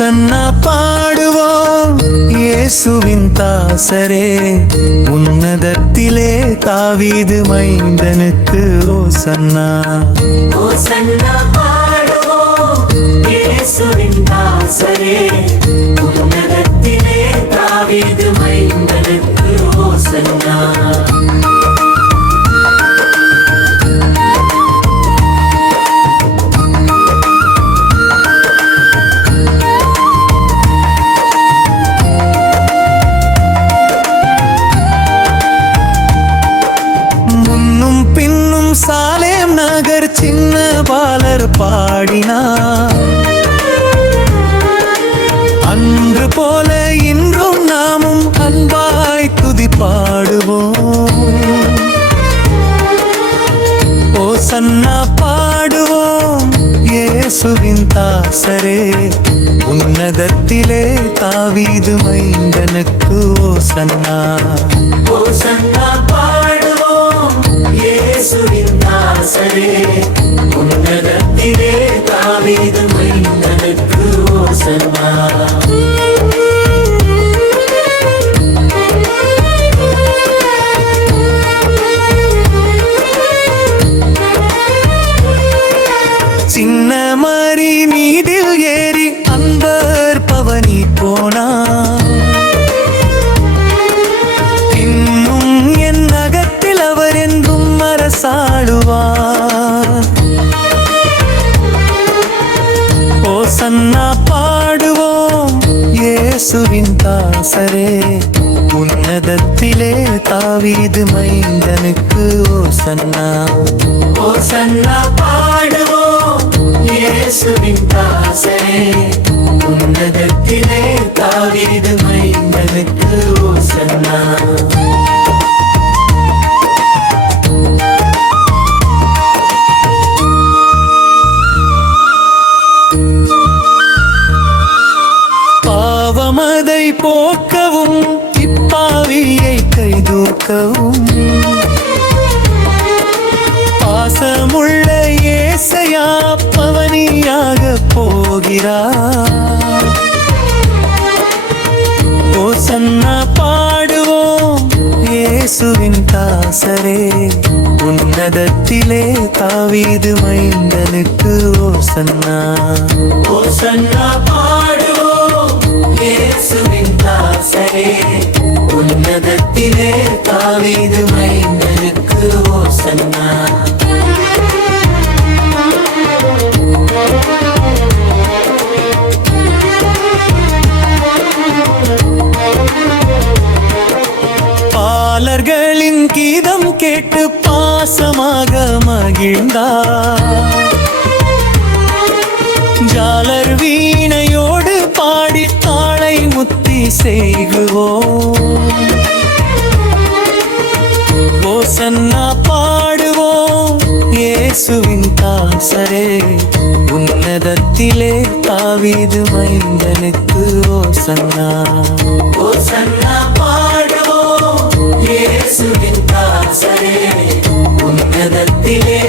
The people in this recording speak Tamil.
ஓசன்னா பாடுவோம் இயேசுவின் தாசரே, உன்னதத்திலே தாவீது மைந்தனுக்கு ஓசன்னா. ஓசன்னா பாடுவோம் இயேசுவின் தாசரே, உன்னதத்திலே தாவீது மைந்தனுக்கு ஓசன்னா. சாலேம் நகர் சின்ன பாலர் பாடினார், அன்று போல இன்றும் நாமும் அன்பாய் துதி பாடுவோம். ஓசன்னா பாடுவோம் இயேசுவின் தாசரே, உன்னதத்திலே தாவீது மைந்தனுக்கு ஓசன்னா. ஓசன்னா பாடுவோம் இயேசுவின் தாசரே, உன்னதத்திலே தாவீது மைந்தனுக்கு ஓசன்னா. சின்ன மரி மீதில் ஏறி அன்பர் பவனி போனார், இன்னும் என் நகத்தில் அவர் என்றும் அரசாளுவார். ஓசன்னா பாடுவோம் இயேசுவின் தாசரே, உன்னதத்திலே தாவீது மைந்தனுக்கு ஓசன்னா. ஓசன்னா பாடுவோம் இயேசுவின் தாசரே, உன்னதத்திலே தாவீது மைந்தனுக்கு ஓசன்னா. பாவமதை போக்கவும் இப்பாவியை கைதூக்கவும், பாசமுள்ள ஏசையா பவனியாக போகிறார். ஓசன்னா பாடுவோம் இயேசுவின் தாசரே, உன்னதத்திலே தாவீது மைந்தனுக்கு ஓசன்னா. ஓசன்னா பாடுவோம் இயேசுவின் தாசரே, உன்னதத்திலே தாவீது மைந்தனுக்கு ஓசன்னா. பாலர்களின் கீதம் கேட்டு பாசமாக மகிழ்ந்தார், ஜாலர் வீணையோடு பாடி தாளை முத்தி செய்குவோம். ஓசன்னா பாடுவோம் இயேசுவின் தாசரே, உன்னதத்திலே தாவீது மைந்தனுக்கு ஓசன்னா. ஓசன்னா பாடுவோம் இயேசுவின் தாசரே, உன்னதத்திலே